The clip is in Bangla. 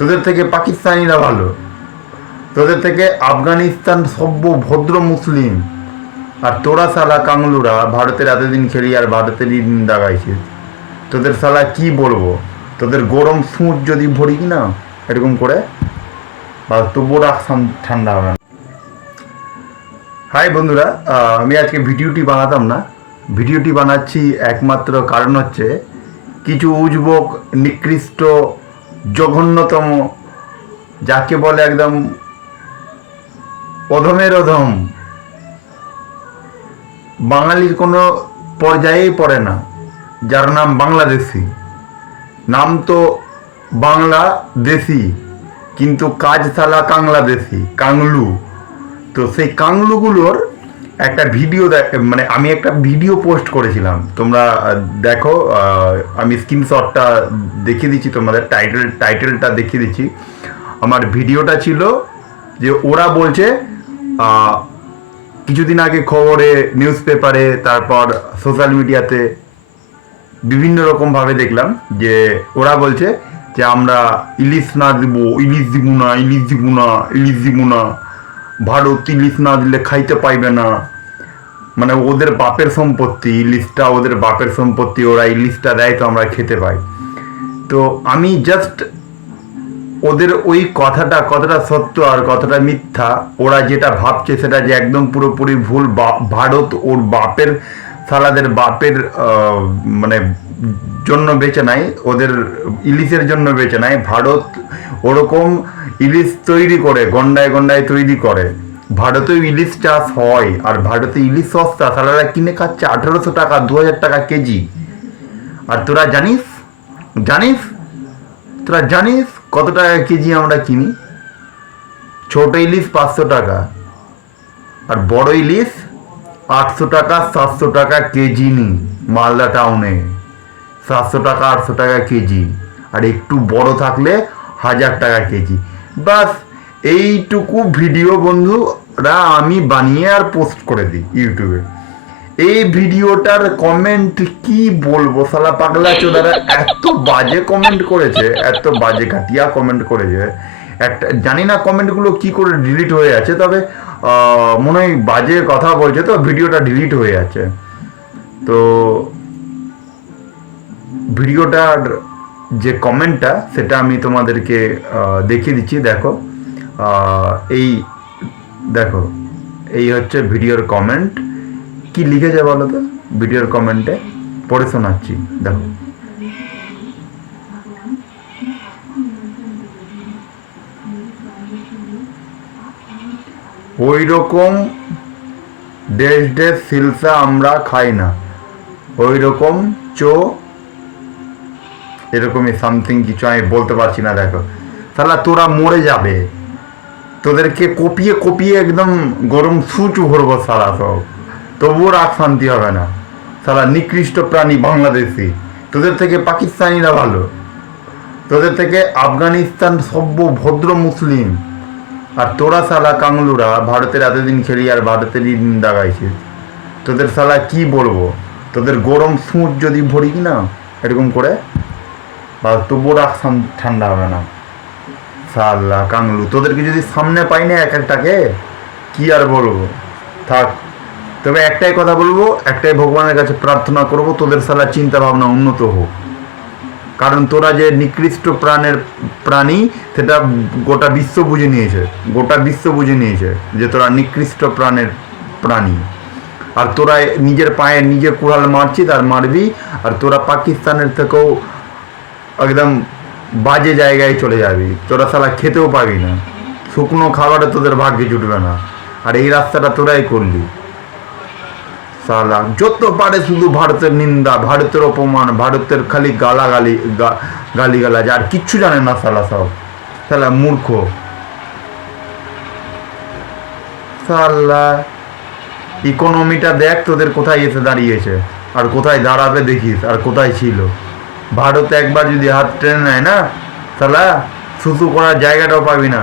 তোদের থেকে পাকিস্তানিরা ভালো। তোদের থেকে আফগানিস্তান সভ্য ভদ্র মুসলিম। আর তোরা সালা কাংলুরা, ভারতের এতদিন খেলি আর ভারতেরই নিন্দা গাইছিস তোদের সালা কি বলব? তোদের গরম সুঁচ যদি ভরি না এরকম করে বা তবুও রাখ ঠান্ডা হবে না। হাই বন্ধুরা আমি আজকে ভিডিওটি বানাতাম না। ভিডিওটি বানাচ্ছি একমাত্র কারণ হচ্ছে, কিছু উজবক, নিকৃষ্ট জঘন্যতম, যাকে বলে একদম অধমের অধম। বাঙালির কোনো পর্যায়েই পড়ে না, যার নাম বাংলাদেশি। নাম তো বাংলা দেশি কিন্তু কাজ সালা কাংলাদেশি, কাংলু। তো সেই কাংলুগুলোর একটা ভিডিও মানে আমি একটা ভিডিও পোস্ট করেছিলাম। তোমরা দেখো আমি স্ক্রিনশটটা দেখিয়ে দিচ্ছি তোমাদের টাইটেল টাইটেলটা দেখিয়ে দিচ্ছি। আমার ভিডিওটা ছিল যে ওরা বলছে কিছুদিন আগে খবরে নিউজ পেপারে তারপর সোশ্যাল মিডিয়াতে বিভিন্ন রকমভাবে দেখলাম যে ওরা বলছে যে আমরা ইলিশ না দিব, ইলিশ দিব না, ইলিশ দিব না, ইলিশ দিব না। ভারত ইলিশ না দিলে খাইতে পাইবে না। মানে ওদের বাপের সম্পত্তি ইলিশটা ওদের বাপের সম্পত্তি, ওরা ইলিশটা দেয় তো আমরা খেতে পাই। তো আমি জাস্ট ওদের ওই কথাটা, কতটা সত্য আর কতটা মিথ্যা, ওরা যেটা ভাবছে সেটা যে একদম পুরোপুরি ভুল ভারত ওর বাপের সালাদের বাপের মানে জন্য বেঁচে নাই, ওদের ইলিশের জন্য বেঁচে নাই। ভারত ওরকম ইলিশ তৈরি করে, গন্ডায় গন্ডায় তৈরি করে। ভারতেও ইলিশ চাষ হয়, আর ভারতে ইলিশ সস্তা। সালারা কিনে খাচ্ছে আঠেরোশো টাকা দু হাজার টাকা কেজি। আর তোরা জানিস? জানিস? তোরা জানিস কত টাকা কেজি আমরা কিনি? ছোট ইলিশ পাঁচশো টাকা, আর বড় ইলিশ আটশো টাকা, সাতশো টাকা কেজি নি মালদা টাউনে সাতশো টাকা, আটশো টাকা কেজি। আর একটু বড় থাকলে হাজার টাকা কেজি। বাস এইটুকু ভিডিও বন্ধুরা আমি বানিয়ে আর পোস্ট করে দিই ইউটিউবে এই ভিডিওটার কমেন্ট কি বলব সালা পাগলা চোদারা? এত বাজে কমেন্ট করেছে, এত বাজে ঘাটিয়া কমেন্ট করেছে। একটা, জানি না কমেন্টগুলো কি করে ডিলিট হয়ে আছে, তবে মনে হয় বাজে কথা বলছে তো, ভিডিওটা ডিলিট হয়ে যাচ্ছে। তো ভিডিওটার যে কমেন্টটা সেটা আমি তোমাদেরকে দেখিয়ে দিচ্ছি, দেখো। এই দেখো, এই হচ্ছে ভিডিওর কমেন্ট কি লিখেছে বলো তো? ভিডিওর কমেন্টে পড়ে শোনাচ্ছি, দেখো। ওই রকম দেশ দেশ সিলসা আমরা খাই না। ওই রকম চো, এরকমই সামথিং কিছু আমি বলতে পারছি না, দেখো। তাহলে তোরা মরে যাবে। তোদেরকে কপিয়ে কপিয়ে একদম গরম সুচু ভরবো সারা সব। তবুও রাগ শান্তি হবে না। সারা নিকৃষ্ট প্রাণী বাংলাদেশি। তোদের থেকে পাকিস্তানিরা ভালো। তোদের থেকে আফগানিস্তান সভ্য ভদ্র মুসলিম। আর তোরা সালা কাংলুরা ভারতের এতদিন খেলি আর ভারতেরই নিন্দা গাইছিস তোদের সালা কি বলব? তোদের গরম সুঁচ যদি ভরি না, এরকম করে বা তবুও রাখ ঠান্ডা হবে না। সাল্লা কাংলু তোদেরকে যদি সামনে পাই না এক একটাকে, কি আর বলব? থাক, তবে একটাই কথা বলব, একটাই ভগবানের কাছে প্রার্থনা করব, তোদের সালা চিন্তা ভাবনা উন্নত হোক। কারণ তোরা যে নিকৃষ্ট প্রাণের প্রাণী, সেটা গোটা বিশ্ব বুঝে নিয়েছে। গোটা বিশ্ব বুঝে নিয়েছে যে তোরা নিকৃষ্ট প্রাণের প্রাণী। আর তোরা নিজের পায়ে নিজে কুড়াল মারছিস আর মারবি, আর তোরা পাকিস্তানের থেকেও একদম বাজে জায়গায় চলে যাবি। তোরা সালা খেতেও পাবি না। শুকনো খাবারে তোদের ভাগ্যে জুটবে না। আর এই রাস্তাটা তোরাই করলি। সালা যত পারে শুধু ভারতের নিন্দা, ভারতের অপমান, ভারতের খালি গালাগালি গালিগালাজ, আর কিচ্ছু জানে না সালা সব সালা মূর্খ। সালা ইকোনমিটা দেখ তোদের কোথায় এসে দাঁড়িয়েছে, আর কোথায় দাঁড়াবে দেখিস, আর কোথায় ছিল। ভারত একবার যদি হাত টেনে নেয় না, সালা শুধু করার জায়গাটাও পাবি না।